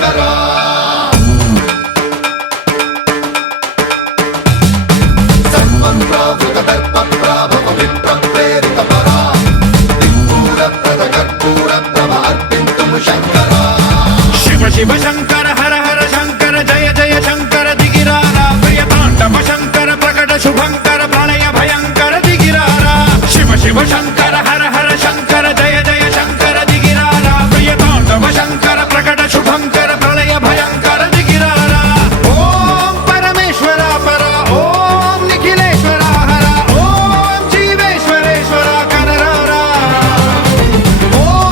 శంకరా శివ శివ శంకర హర హర శంకర జయ జయ శంకర దిగిరారా ప్రియతాండవ శంకర ప్రకట శుభంకర ప్రళయ భయంకర దిగిరారా శివ శివ శంకర హర హర శంకర జయ జయ శంకర దిగిరారా ప్రియతాండవ శంకర ప్రకట శుభంకర ప్రళయ భయంకర దిగిరారా ఓం పరమేశ్వర పర ఓం నిఖిలేశ్వర హర ఓం జీవేశ్వరేశ్వర కరరారా ఓం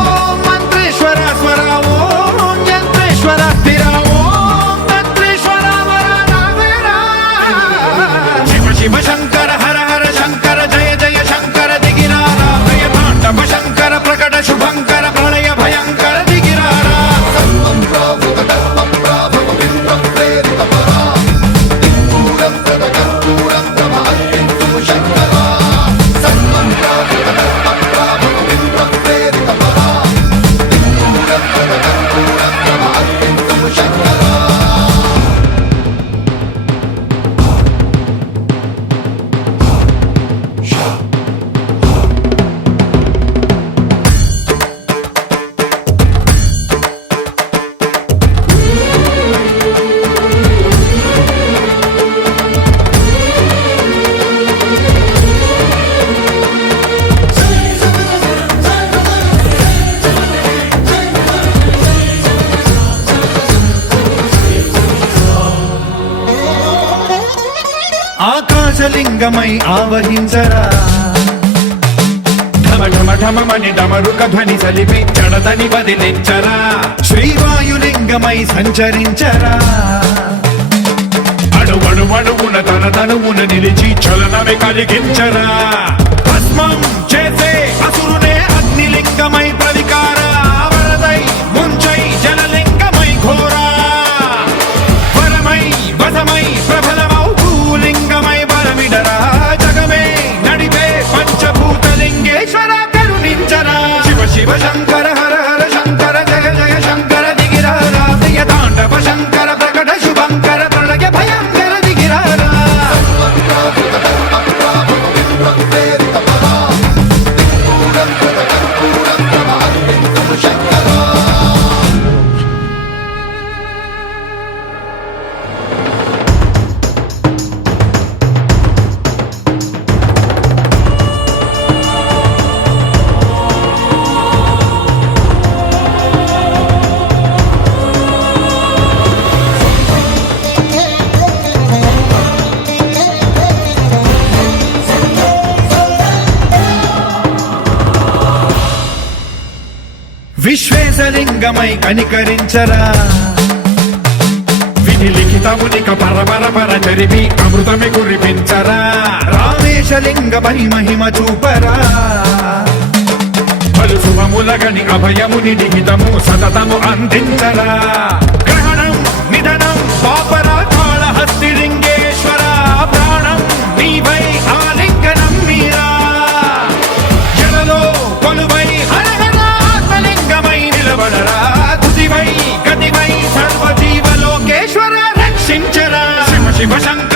మంత్రేశ్వర స్వర ఓం యంత్రేశ్వర స్థిర ఓం తంత్రేశ్వర వర రామేరా శివ శివ శంకర హర హర శంకర జయ జయ శంకర దిగిరారా ప్రియతాండవ శంకర ప్రకట శుభంకర ప్రళయ భయంకర దిగిరారా ఆకాశలింగమై ఆవహించరా ఢమ ఢమ ఢమమని డమరుక ధ్వని సలిపి జడదని వదిలించరా శ్రీవాయులింగమై సంచరించరా అణువణువున తన తనువున నిలిచి చలనమే కలిగించరా భస్మం చేసే అసురునే అగ్నిలింగమై ప్రవికార వరదై ముంచై జలలింగమై ఘోరా వరమై వసమై ప్రబలమౌ భూలింగమై బలమిడరా జగమే నడిపే పంచభూతలింగేశ్వర కరుణించరా శివ శివ శంకర హర హర శంకర జయ జయ శంకర దిగిరారా ప్రియతాండవ శంకర ప్రకట శుభంకర ప్రళయ భయంకర దిగిరారా విశ్వేశలింగమై కనికరించరా విధి లిఖితమునిక పరపర పర జరిపి అమృతమి కురిపించరా రామేశలింగమై మహిమ చూపరా పలు శుభములగని అభయముని నిహితము సతతము అందించరా గ్రహణం నిధనం పాపర కాళహస్తి లింగేశ్వర ప్రాణం నీవై ఆలింగనం మీరా జలలో కొలువై హర హర ఆత్మలింగమై నిలబడరా తుదివై గతివై సర్వజీవలోకేశ్వర రక్షించరా శివ శివ శంకర